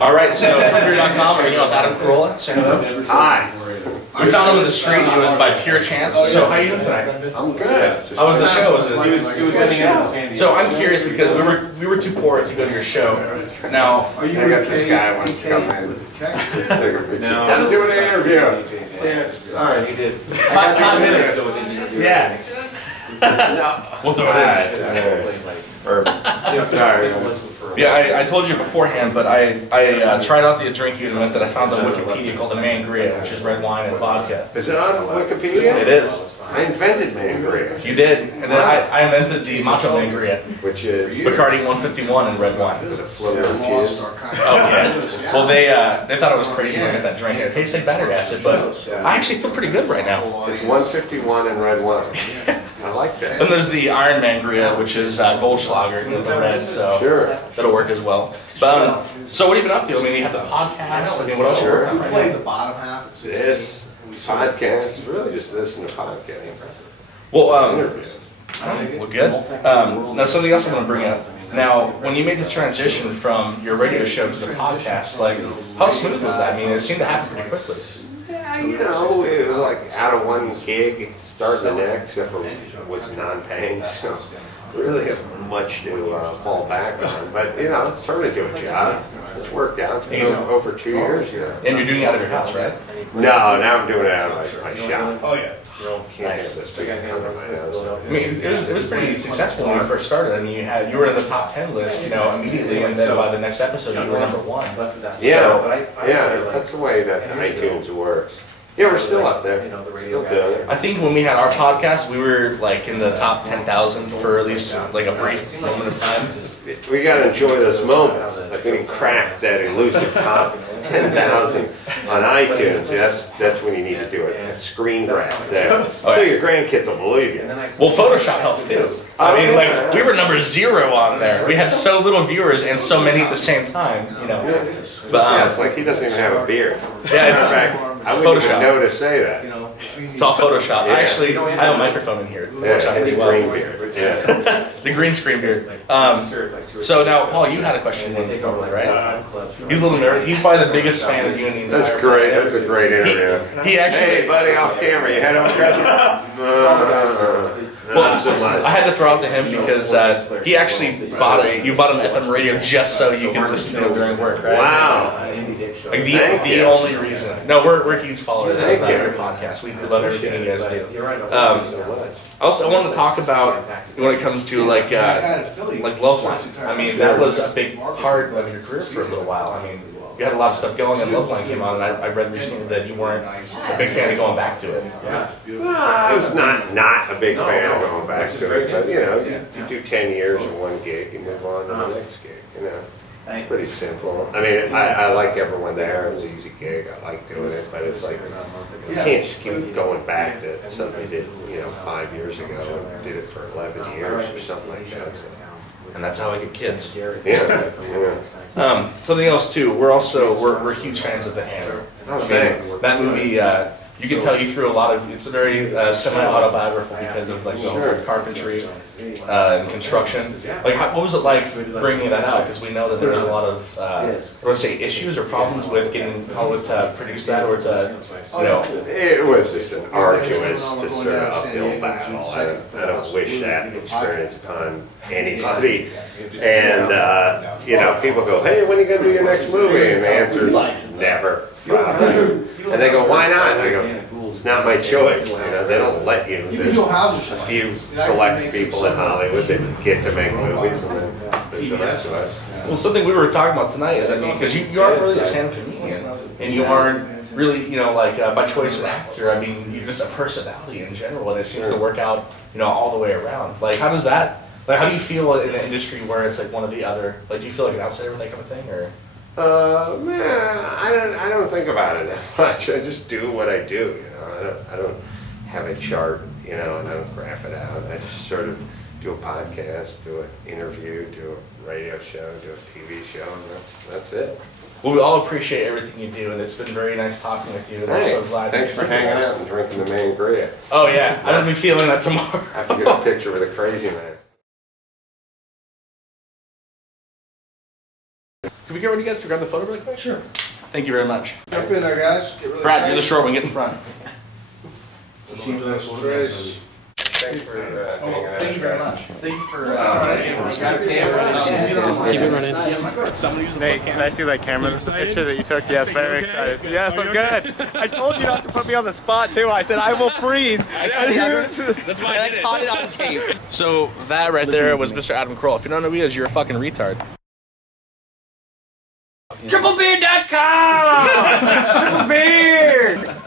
All right, so Trumpeter.com, we're hanging out with Adam Carolla. Say hello. Hi. We found him in the street. It was by pure chance. So how are you doing tonight? I'm good. How was the show? He was ending out. So I'm curious because we were too poor to go to your show. Now I got this guy wants to come in. Let's take a picture. Let's do an interview. Yeah. Sorry, he did. 5 minutes. Yeah. We'll throw it in. Sorry. Yeah, I told you beforehand, but I tried out the drink you invented. I found on Wikipedia called the Mangria, which is red wine and vodka. Is it on Wikipedia? It is. I invented Mangria. You did, and then I invented the Macho Mangria, which is Bacardi 151 and red wine. Is it floating cheese? Oh yeah. Well, they thought it was crazy when I got that drink. It tastes like battery acid, but I actually feel pretty good right now. It's 151 and red wine. I like that. Then there's the Iron Mangria, which is Goldschlager, the red, so that'll work as well. But so what have you been up to? I mean, you have the podcast. I mean, what else are you working on right now? The bottom half. This podcast, really just this and the podcast. Well, well, good. Now, something else I want to bring up. Now, when you made the transition from your radio show to the podcast, like, how smooth was that? I mean, it seemed to happen pretty quickly. Yeah, you know, it was like out of one gig, starting the next, except for it was non-paying, so really have much to fall back on. But, you know, it's turned into a job. It's worked out. It's been over 2 years now. And you're doing it out of your house, right? No, now I'm doing it out of my shop. Oh, yeah. Nice. This big house. I mean, it was pretty successful when you first started. I mean, you were in the top 10 list, you know, immediately, and then by the next episode, you were #1. Yeah, that's the way that iTunes works. Yeah, we're still up there. Still doing it. I think when we had our podcast, we were like in the top 10,000 for at least like a brief moment of time. We got to enjoy those moments. Like when you crack that elusive top 10,000 on iTunes, that's when you need to do it. A screen grab there. So your grandkids will believe you. Well, Photoshop helps too. I mean, like we were #0 on there. We had so little viewers and so many at the same time, you know. But yeah, it's like he doesn't even have a beard. Yeah, it's I wouldn't even know to say that. It's all Photoshop. Yeah. Actually, I have a microphone in here. Yeah, it's a green beard. Yeah. It's a green screen beard. So now, Paul, you had a question you wanted to cover, right? He's a little nerd. He's probably the biggest fan of you in the entire. That's great. That's a great interview. He actually. Hey, buddy, off camera, you had on Well, I had to throw out to him because he actually you bought an FM radio just so you could listen to it during work, right? Wow. Like the only reason. No, we're huge followers of your podcast. We love everything you guys do. Also, I wanted to talk about when it comes to like Loveline. I mean, that was a big part of your career for a little while. I mean, you had a lot of stuff going, and Loveline came on, and I read recently that you weren't a big fan of going back to it. Yeah. I was not a big fan of going back to it, but you know, you do 10 years in one gig, you move on to the next gig. You know, pretty simple. I mean, I like everyone there. It was an easy gig. I like doing it, but it's like you can't just keep going back to something you did, you know, 5 years ago and did it for 11 years or something like that. So. And that's how I get kids. Yeah. Something else too. We're huge fans of The Hammer. Oh, thanks. That movie. You can tell you through a lot of. It's a very semi-autobiographical because of like the carpentry and construction. Like, what was it like bringing that out? Because we know that there was a lot of I don't want to say issues or problems with getting Hollywood to produce that or to It was just an arduous, just sort of uphill battle. I don't wish that experience upon anybody. And you know, people go, "Hey, when are you going to do your next movie?" And the answer is never. And they go, "Why not?" And I go, "It's not my choice." You know, they don't let you. There's a few select people in Hollywood that get to make movies, and then there's the rest of us. Well, something we were talking about tonight is, I mean, because you aren't really a stand-up comedian, and you aren't really, you know, like by choice an actor. I mean, you're just a personality in general, and it seems to work out, you know, all the way around. Like, how does that? Like, how do you feel in an industry where it's like one or the other? Like, do you feel like an outsider with that kind of thing, or? Man, I don't think about it that much. I just do what I do, you know. I don't have a chart, you know, and I don't graph it out. I just sort of do a podcast, do an interview, do a radio show, do a TV show, and that's it. Well, we all appreciate everything you do, and it's been very nice talking with you. And I'm so glad. Thanks for hanging out and drinking the Mangria. Oh yeah, I'm gonna be feeling that tomorrow. I have to get a picture with a crazy man. Can we get ready, guys, to grab the photo really quick? Sure. Thank you very much. Jump in there, guys. Get really Brad, you're the short one. Get in front. Thanks for hanging out. Thank you very much. Thanks for Keep it running. Hey, can I see that camera picture that you took? Yes, very excited. Yes, I'm good. I told you not to put me on the spot too. I said I will freeze. That's why I caught it on tape. So that right there was Mr. Adam Carolla. If you don't know who he is, you're a fucking retard. TripleBeard.com! Triple Beard!